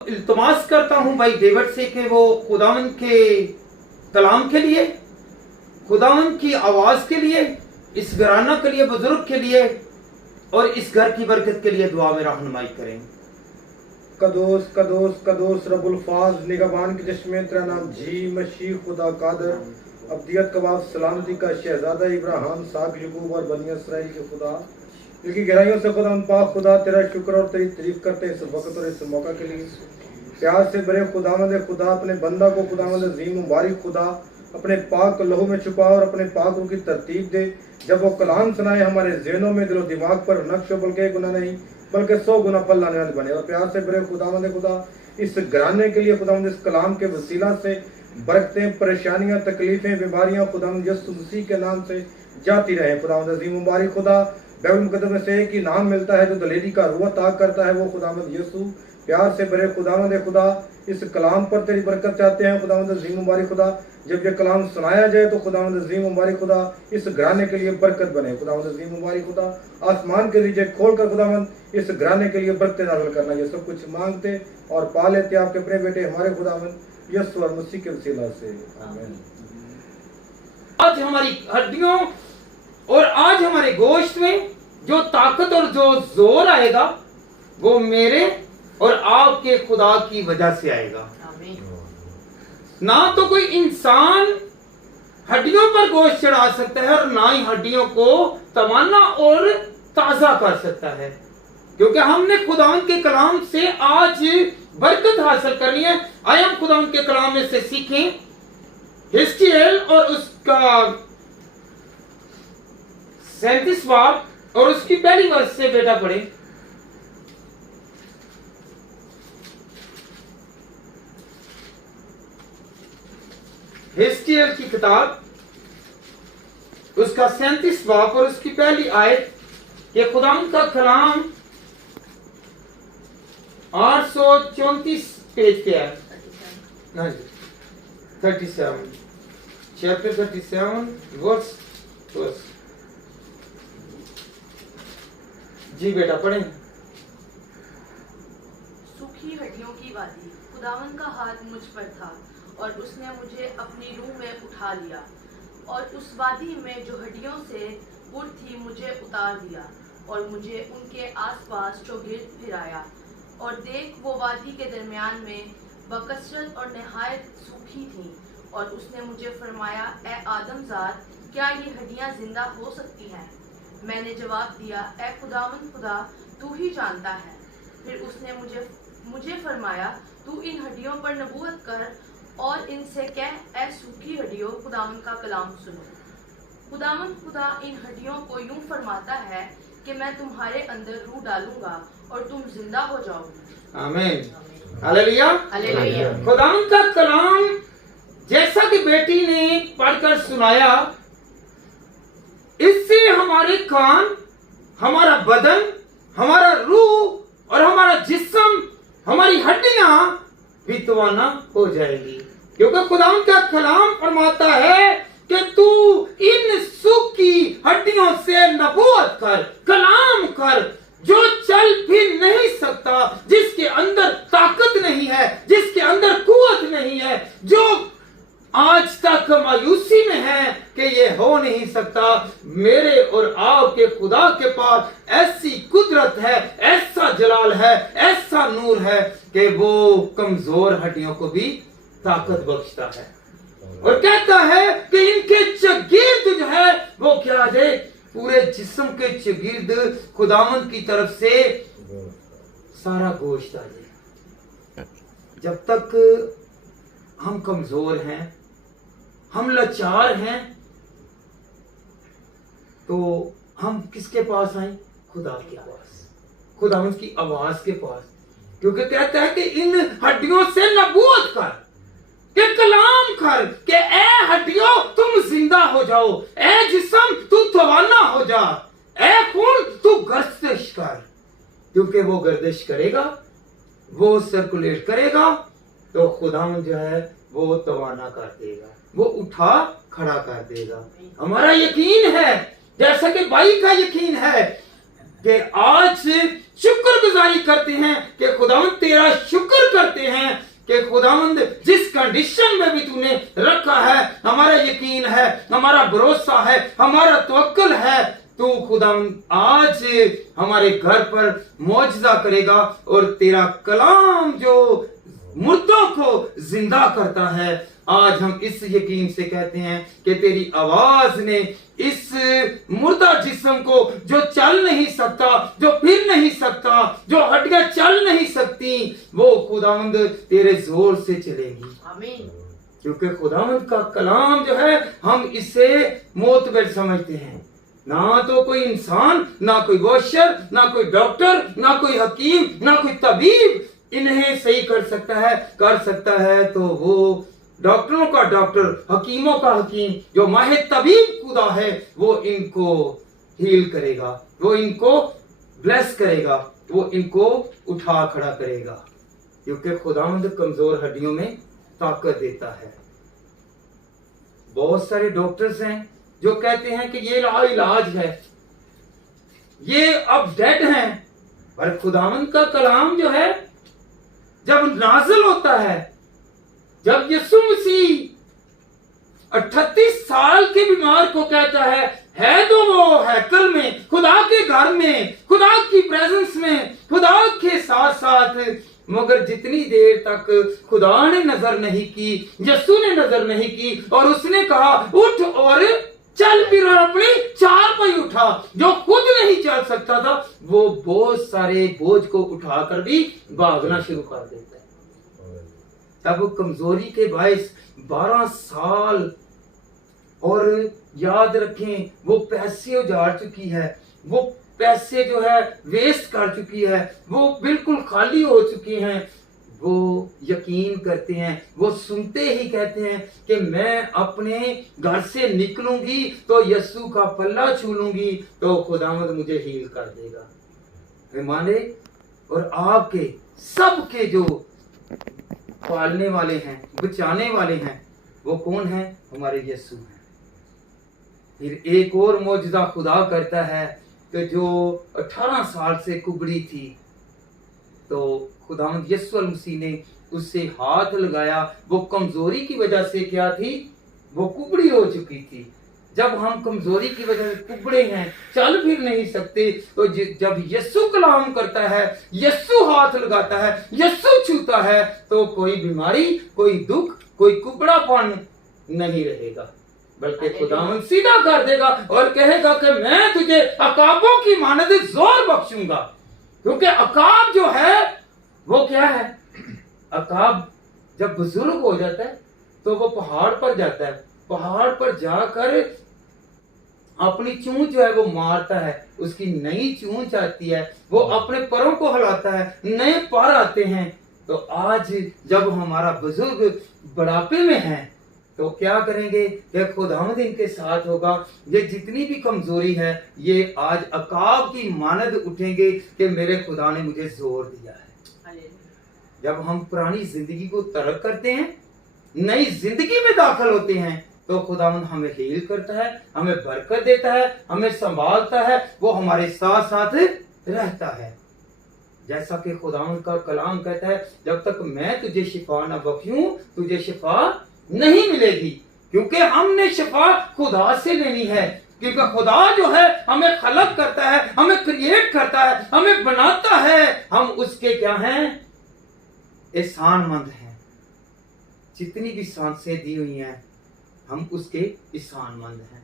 इल्तमास करता हूँ भाई डेविड से कि वो खुदावंद के कलाम के लिए, खुदावंद की आवाज के लिए, इस घराना के लिए, बुजुर्ग के लिए और इस घर की बरकत के लिए दुआ में रहनुमाई करें। कदोस कदोस कदोस रब्बुल फाज निगहबान के चश्मे तेरा नाम जी मसीह खुदा कादर अब्दियत कबाब सलामती का शहजादा इब्राहिम साक यकूब और बनी इसराइल के खुदा, जो कि गहराइयों से खुदा हम पाक खुदा तेरा शुक्र और तेरी तारीफ करते हैं इस वक्त और इस मौका के लिए। प्यार से बड़े खुदावंद खुदा अपने बंदा को खुदावंद अजीम मुबारक खुदा अपने पाक लहू में छुपा और अपने पाक रूह की तरतीब दे। जब वो कलाम सुनाए हमारे ज़हनों में दिलो दिमाग पर नक्श बल्कि गुना नहीं बल्कि 100 गुना फल लाने वाले बने। और प्यार से बड़े खुदावंद खुदा इस घराने के लिए खुदावंद इस कलाम के वसीला से बरकतें, परेशानियां, तकलीफें, बीमारियां खुदावंद यीशु मसीह के नाम से जाती रहे। खुदावंद अजीम मुबारक खुदा बाइबल मुकद्दस में से एक ही नाम मिलता है जो दलेरी का रूह अता करता है, वो खुदावंद यीशु। प्यार से बड़े खुदावंद खुदा इस कलाम पर तेरी बरकत चाहते हैं खुदावंद अजीम मुबारक खुदा। जब ये कलाम सुनाया जाए तो खुदावंद अजीम मुबारक खुदा इस घराने के लिए बरकत बने। खुदावंद अजीम मुबारक खुदा आसमान के नीचे खोल कर खुदावंद इस घराने के लिए बरकतें नाज़िल करना। ये सब कुछ मांगते और पा लेते आपके अपने बेटे हमारे खुदावंद यीशु और मसीह के वसीला से, आमीन। आज हमारी हड्डियों और आज हमारे गोश्त में जो ताकत और जो जोर आएगा वो मेरे और आपके खुदा की वजह से आएगा। ना तो कोई इंसान हड्डियों पर गोश्त चढ़ा सकता है और ना ही हड्डियों को तवाना और ताजा कर सकता है, क्योंकि हमने खुदावंद के कलाम से आज बरकत हासिल करनी है। आइए हम खुदावंद के कलाम में से सीखें। हिस्कियल और उसका 37 बाब और उसकी पहली वर्ष से बेटा पढ़े। हिस्कियल की किताब उसका 37 बाब और उसकी पहली आयत। ये खुदावंद का कलाम 834 पेज पे है। 37 चैप्टर 37 वर्स जी बेटा पढ़ें। सूखी हड्डियों की वादी, खुदावन का हाथ मुझ पर था और उसने मुझे अपनी रूह में उठा लिया और उस वादी में जो हड्डियों से पुर थी मुझे उतार दिया और मुझे उनके आसपास चौगिर्द फिराया। और देख वो वादी के दरमियान में बकसरत और नहायत सूखी थी। और उसने मुझे फरमाया, ए आदमजाद, क्या ये हड्डियां जिंदा हो सकती हैं? मैंने जवाब दिया, ए खुदावंद खुदा, तू ही जानता है। फिर उसने मुझे फरमाया, तू इन हड्डियों पर नबूवत कर और इनसे कह, ए सूखी हड्डियों, खुदावंद का कलाम सुनो। खुदावंद खुदा इन हड्डियों को यूं फरमाता है कि मैं तुम्हारे अंदर रूह डालूंगा और तुम जिंदा हो जाओगे। आमीन, हालेलुया, हालेलुया। खुदावंद का कलाम जैसा कि बेटी ने पढ़कर सुनाया, इससे हमारे कान, हमारा बदन, हमारा रूह और हमारा जिस्म, हमारी हड्डियां भी तवाना हो जाएगी, क्योंकि खुदावंद का कलाम फरमाता है कि तू इन सूखी हड्डियों से नबूवत कर, कलाम कर, जो चल फिर नहीं सकता, जिसके अंदर ताकत नहीं है, जिसके अंदर कुव्वत नहीं है, जो आज तक मायूसी में है कि ये हो नहीं सकता, मेरे और आपके खुदा के पास ऐसी कुदरत है, ऐसा जलाल है, ऐसा नूर है कि वो कमजोर हड्डियों को भी ताकत बख्शता है। और कहता है कि इनके चगिर्द जो है वो क्या है, पूरे जिस्म के चगिर्द खुदावंद की तरफ से सारा गोश्त आ जाए। जब तक हम कमजोर हैं, हम लाचार हैं, तो हम किसके पास आए? खुदा के पास, खुदावंद की आवाज के पास, क्योंकि कहता है कि इन हड्डियों से नबूवत कर, कि कलाम कर कि ए हड्डियों तुम जिंदा हो जाओ, ए जिस्म तू तवाना हो जा, ए खून तू गर्दिश कर, क्योंकि वो गर्दिश करेगा, वो सर्कुलेट करेगा, तो खुदावंद जो है वो तवाना कर देगा, वो उठा खड़ा कर देगा। हमारा यकीन है, जैसा कि भाई का यकीन है, कि आज शुक्रगुजारी करते हैं कि खुदावंद तेरा शुक्र करते खुदावंद जिस कंडीशन में भी तूने रखा है, हमारा यकीन है, हमारा भरोसा है, हमारा तवक्कुल है, तू खुदावंद आज हमारे घर पर मौजज़ा करेगा और तेरा कलाम जो मुर्दों को जिंदा करता है, आज हम इस यकीन से कहते हैं कि तेरी आवाज ने इस मुर्दा जिस्म को, जो चल नहीं सकता, जो फिर नहीं सकता, जो हड्डियां चल नहीं सकती, वो खुदावंद तेरे जोर से चलेगी। आमीन। क्योंकि खुदावंद का कलाम जो है, हम इसे मोतबर समझते हैं। ना तो कोई इंसान, ना कोई वॉशर, ना कोई डॉक्टर, ना कोई हकीम, ना कोई तबीब इन्हें सही कर सकता है तो वो डॉक्टरों का डॉक्टर, हकीमों का हकीम, जो माहिर तबीब खुदा है, वो इनको हील करेगा, वो इनको ब्लेस करेगा, वो इनको उठा खड़ा करेगा, क्योंकि खुदावंद कमजोर हड्डियों में ताकत देता है। बहुत सारे डॉक्टर्स हैं जो कहते हैं कि ये इलाज है, ये अब डेड हैं, पर खुदावंद का कलाम जो है जब नाज़िल होता है, जब यीशु मसीह 38 साल के बीमार को कहता है तो वो हैकल में, खुदा के घर में, खुदा की प्रेजेंस में, खुदा के साथ साथ, मगर जितनी देर तक खुदा ने नजर नहीं की, यीशु ने नजर नहीं की, और उसने कहा उठ और चल, फिर और अपनी चारपाई उठा, जो खुद नहीं चल सकता था, वो बहुत सारे बोझ को उठाकर भी भागना शुरू कर देता है। तब कमजोरी के बायस 12 साल, और याद रखें वो पैसे उजाड़ चुकी है, वो पैसे जो है वेस्ट कर चुकी है, वो बिल्कुल खाली हो चुकी हैं। वो यकीन करते हैं, वो सुनते ही कहते हैं कि मैं अपने घर से निकलूंगी तो यीशु का पल्ला छू लूंगी तो खुदावंद मुझे हील कर देगा। हमारे और आपके सबके जो पालने वाले हैं, बचाने वाले हैं, वो कौन है? हमारे यीशु हैं। फिर एक और मौजज़ा खुदा करता है कि जो 18 साल से कुबड़ी थी, तो खुदावंद यीशु मसीह ने उससे हाथ लगाया। वो कमजोरी की वजह से क्या थी? वो कुबड़ी हो चुकी थी। जब हम कमजोरी की वजह से कुबड़े हैं, चल फिर नहीं सकते, तो जब यीशु कलाम करता है, यीशु हाथ लगाता है, यीशु छूता है, तो कोई बीमारी, कोई दुख, कोई कुबड़ापन नहीं रहेगा, बल्कि खुदावंद सीधा कर देगा और कहेगा कि मैं तुझे अकाबों की मानद जोर बख्शूंगा। क्योंकि अकाब जो है वो क्या है? अकाब जब बुजुर्ग हो जाता है तो वो पहाड़ पर जाता है, पहाड़ पर जाकर अपनी चूंच जो है वो मारता है, उसकी नई चूंच आती है, वो अपने परों को हिलाता है, नए पर आते हैं। तो आज जब हमारा बुजुर्ग बुढ़ापे में है तो क्या करेंगे? कि खुदावंद इनके साथ होगा। ये जितनी भी कमजोरी है, ये आज अकाब की मानद उठेंगे कि मेरे खुदा ने मुझे जोर दिया है। जब हम पुरानी जिंदगी को तर्क करते हैं, नई जिंदगी में दाखिल होते हैं, तो खुदावंद हमें हील करता है, हमें बरकत देता है, हमें संभालता है, वो हमारे साथ साथ रहता है। जैसा कि खुदावंद का कलाम कहता है, जब तक मैं तुझे शिफा न बख्शूं, तुझे शिफा नहीं मिलेगी। क्योंकि हमने शिफा खुदा से लेनी है, क्योंकि खुदा जो है हमें खलक करता है, हमें क्रिएट करता है, हमें बनाता है। हम उसके क्या हैं? एहसानमंद हैं। जितनी भी सांसें दी हुई हैं, हम उसके एहसानमंद हैं।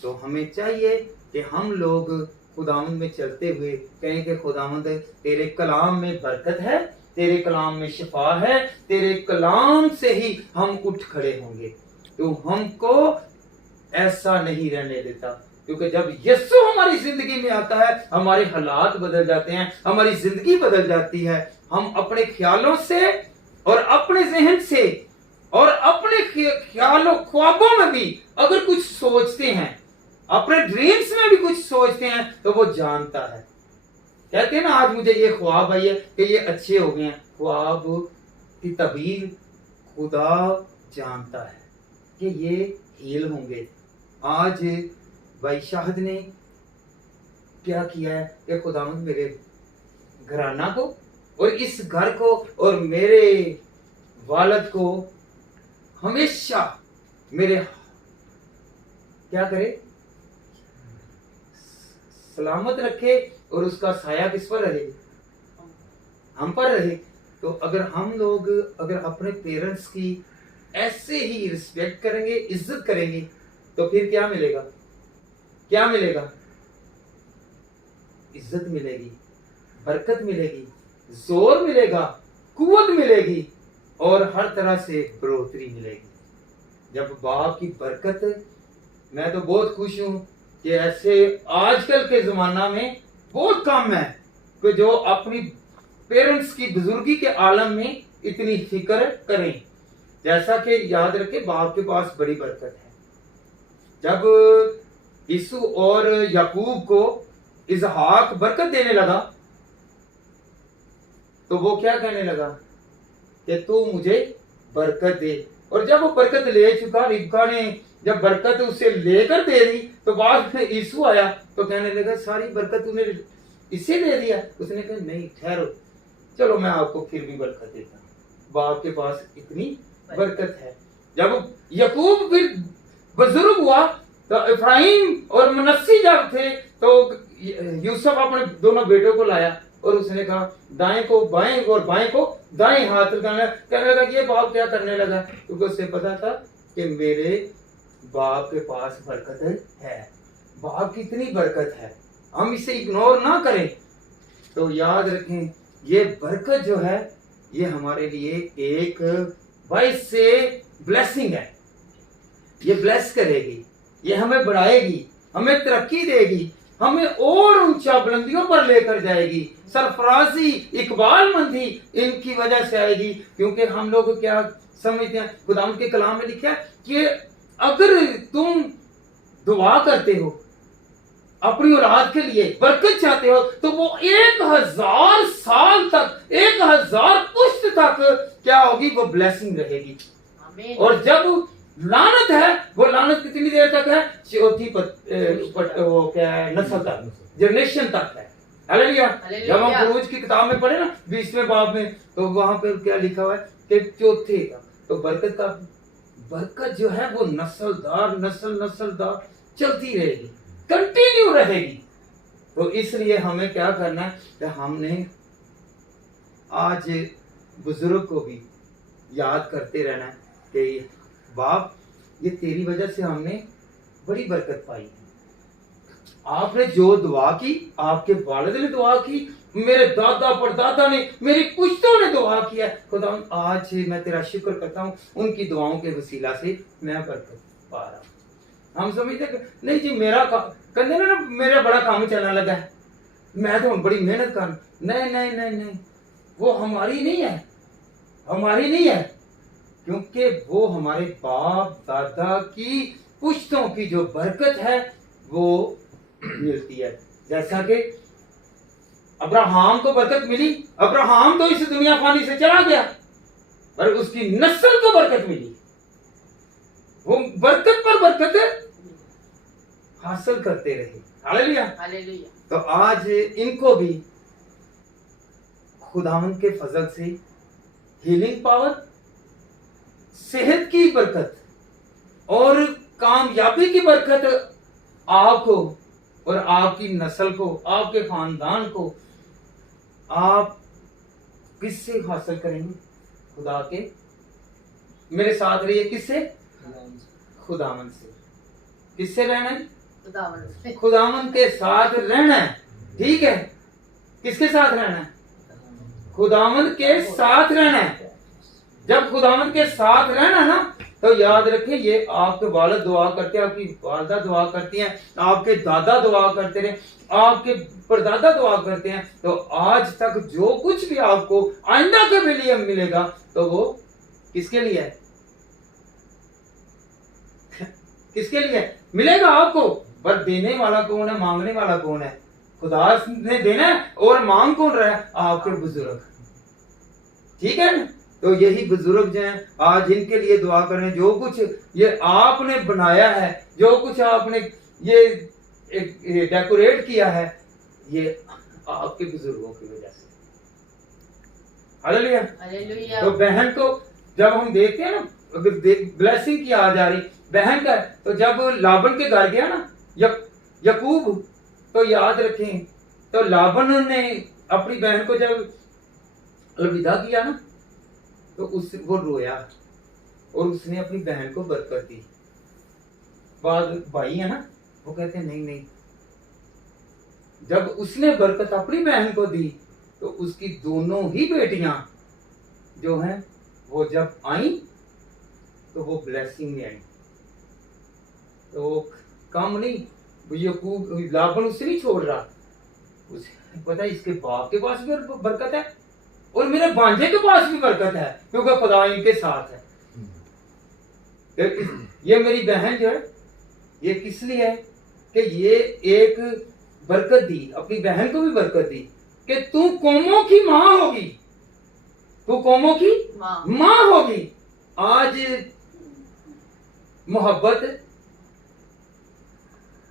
तो हमें चाहिए कि हम लोग खुदावंद में चलते हुए कहें कि खुदावंद तेरे कलाम में बरकत है, तेरे कलाम में शिफा है, तेरे कलाम से ही हम उठ खड़े होंगे। तो हमको ऐसा नहीं रहने देता, क्योंकि जब यीशु हमारी जिंदगी में आता है, हमारे हालात बदल जाते हैं, हमारी जिंदगी बदल जाती है। हम अपने ख्यालों से और अपने जहन से और अपने ख्यालों ख्वाबों में भी अगर कुछ सोचते हैं, अपने ड्रीम्स में भी कुछ सोचते हैं, तो वो जानता है। कहते हैं ना, आज मुझे ये ख्वाब आई है कि ये अच्छे हो गए हैं। ख्वाब की तबीर खुदा जानता है कि ये हील होंगे। आज भाई शाहद ने क्या किया है कि खुदावंद मेरे घराना को और इस घर को और मेरे वालिद को हमेशा मेरे क्या करे, सलामत रखे और उसका साया किस पर रहे, हम पर रहे। तो अगर हम लोग अगर अपने पेरेंट्स की ऐसे ही रिस्पेक्ट करेंगे, इज्जत करेंगे, तो फिर क्या मिलेगा, क्या मिलेगा, इज्जत मिलेगी, बरकत मिलेगी, जोर मिलेगा, कुव्वत मिलेगी और हर तरह से बढ़ोतरी मिलेगी। जब बाप की बरकत, मैं तो बहुत खुश हूं कि ऐसे आजकल के जमाना में बहुत कम है कि जो अपनी पेरेंट्स की बुजुर्गी के आलम में इतनी फिक्र करें। जैसा कि याद रखें, बाप के पास बड़ी बरकत है। जब यीशु और याकूब को इसहाक बरकत देने लगा तो वो क्या कहने लगा कि तू मुझे बरकत दे। और जब वो बरकत ले चुका, रिबका ने जब बरकत उसे लेकर दे दी तो बाद में यीशु आया तो कहने लगा सारी बरकत तूने इसे दे दिया। उसने कहा नहीं, ठहरो, चलो मैं आपको फिर भी बरकत देता हूँ। बाप के पास इतनी बरकत है। जब याकूब फिर बुजुर्ग हुआ तो इब्राहिम और मनस्सी जब थे तो यूसुफ अपने दोनों बेटों को लाया और उसने कहा दाएं को बाएं और बाएं को दाएं हाथ कहने लगा ये बाप क्या करने लगा, क्योंकि उसे पता था कि मेरे बाप के पास बरकत है। बाप की इतनी बरकत है, हम इसे इग्नोर ना करें। तो याद रखें, ये बरकत जो है ये हमारे लिए एक वाइस से ब्लेसिंग है। ये ब्लेस करेगी, ये हमें बढ़ाएगी, हमें तरक्की देगी, हमें और ऊंचा बुलंदियों पर लेकर जाएगी। सरफराजी, इकबाल मंदी इनकी वजह से आएगी। क्योंकि हम लोग क्या समझते हैं, खुदा के कलाम में लिखा है कि अगर तुम दुआ करते हो अपनी औलाद के लिए, बरकत चाहते हो, तो वो 1000 साल तक, 1000 पुश्त तक क्या होगी, वो ब्लेसिंग रहेगी। और जब लानत है, वो लानत कितनी देर तक है, चौथी वो क्या है, नस्ल तक, जनरेशन तक है। हालेलुया। जब हम बुरूज की किताब में पढ़े ना 20वें बाब में, तो वहां पर क्या लिखा हुआ है कि चौथे का, तो बरकत जो है वो नस्लदार चलती रहेगी, कंटिन्यू रहेगी। तो इसलिए हमें क्या करना है कि हमने आज बुजुर्ग को भी याद करते रहना है कि बाप ये तेरी वजह से हमने बड़ी बरकत पाई है। आपने जो दुआ की, आपके वालिद ने दुआ की, मेरे दादा परदादा ने, मेरी पुश्तों ने दुआ किया। खुदा आज मैं तेरा शुक्र करता हूँ, उनकी दुआओं के वसीला से मैं बरकत पा रहा हूँ। हम समझते नहीं जी मेरा कहते ना मेरा बड़ा काम चलने लगा है, मैं तो बड़ी मेहनत कर, नहीं नहीं नहीं नहीं, वो हमारी नहीं है, हमारी नहीं है। क्योंकि वो हमारे बाप दादा की पुश्तों की जो बरकत है वो मिलती है। जैसा कि अब्राहम को बरकत मिली, अब्राहम तो इस दुनिया फानी से चला गया, पर उसकी नस्ल को बरकत मिली। वो बरकत पर बरकत हासिल करते रहे। Hallelujah, hallelujah. तो आज इनको भी खुदावंद के फजल से हीलिंग पावर, सेहत की बरकत और कामयाबी की बरकत आपको और आपकी नस्ल को, आपके खानदान को, आप किससे हासिल करेंगे? खुदा के, मेरे साथ रहिए, किससे? खुदावंद से। किससे रहना है? खुदावंद के साथ रहना है। ठीक है, किसके साथ रहना है? खुदावंद के साथ रहना है। जब खुदावंद के साथ रहना ना, तो याद रखें ये आपके वालिद दुआ करते हैं, आपकी वालदा दुआ करती हैं, आपके दादा दुआ करते रहे, आपके परदादा दुआ करते हैं। तो आज तक जो कुछ भी आपको आइंदा के लिए मिलेगा तो वो किसके लिए है? किसके लिए मिलेगा आपको? पर देने वाला कौन है, मांगने वाला कौन है? खुदा ने देना है और मांग कौन रहा है? आपके बुजुर्ग। ठीक है ना? तो यही बुजुर्ग जो हैं आज इनके लिए दुआ करें। जो कुछ ये आपने बनाया है, जो कुछ आपने ये डेकोरेट किया है, ये आपके बुजुर्गों की वजह से। Hallelujah, hallelujah. तो बहन को जब हम देखते हैं ना, अगर ब्लेसिंग की आ जा रही बहन का, तो जब लाबन के घर गया ना यकूब, तो याद रखें, तो लाबन ने अपनी बहन को जब अलविदा किया ना, तो वो रोया और उसने अपनी बहन को बरकत दी। बाद भाई है ना, वो कहते हैं नहीं नहीं, जब उसने बरकत अपनी बहन को दी तो उसकी दोनों ही बेटियां जो हैं वो जब आई तो वो ब्लेसिंग में आई। तो कम नहीं, यकूब लाबन उसे नहीं छोड़ रहा, उसे पता है इसके बाप के पास भी बरकत है और मेरे भांजे के पास भी बरकत है, क्योंकि खुदा इनके साथ है। तो ये मेरी बहन जो है, ये किस लिए है कि ये एक बरकत दी, अपनी बहन को भी बरकत दी कि तू कौमों की माँ होगी, तू कौमों की माँ होगी। आज मोहब्बत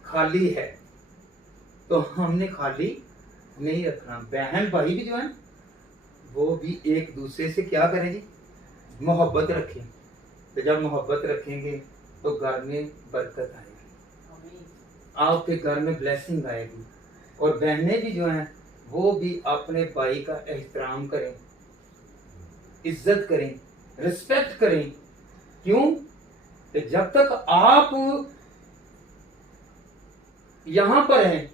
खाली है तो हमने खाली नहीं रखना। बहन भाई भी जो है वो भी एक दूसरे से क्या करें जी, मोहब्बत रखें। तो जब मोहब्बत रखेंगे तो घर में बरकत आएगी, आपके घर में ब्लेसिंग आएगी। और बहनें भी जो हैं वो भी अपने भाई का एहतराम करें, इज्जत करें, रिस्पेक्ट करें। क्यों? कि जब तक आप यहाँ पर हैं,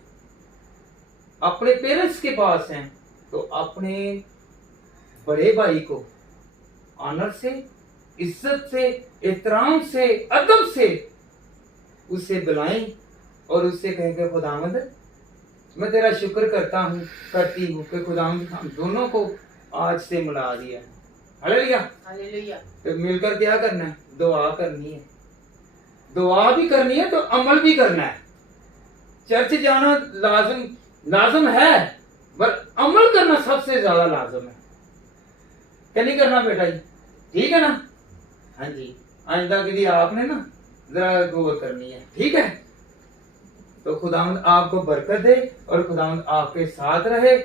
अपने पेरेंट्स के पास हैं, तो अपने बड़े भाई को ऑनर से, इज्जत से, एहतराम से, अदब से उसे बुलाएं और उससे कहेंगे खुदावंद मैं तेरा शुक्र करती हूँ कि खुदावंद हम दोनों को आज से मिला दिया। हालेलुया। हालेलुया। तो मिलकर क्या करना है? दुआ करनी है, दुआ भी करनी है तो अमल भी करना है। चर्च जाना लाजम है, पर अमल करना सबसे ज्यादा लाजम है। क्या नहीं करना बेटा जी? ठीक है ना? हाँ जी, आइंदा के लिए आपने ना जरा गौर करनी है, ठीक है? तो खुदावंद आपको बरकत दे और खुदावंद आपके साथ रहे।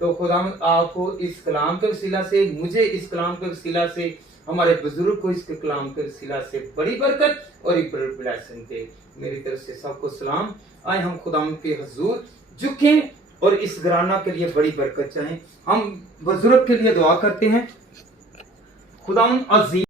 तो खुदावंद आपको इस कलाम के वसीला से, मुझे इस कलाम के वसीला से, हमारे बुजुर्ग को इस कलाम के वसीला से बड़ी बरकत और एक बड़ी ब्लेसिंग दे। मेरी तरफ से सबको सलाम। आए हम खुदावंद के हुजूर झुकें और इस घराना के लिए बड़ी बरकत चाहें। हम बुजुर्ग के लिए दुआ करते हैं। खुदावंद अजीम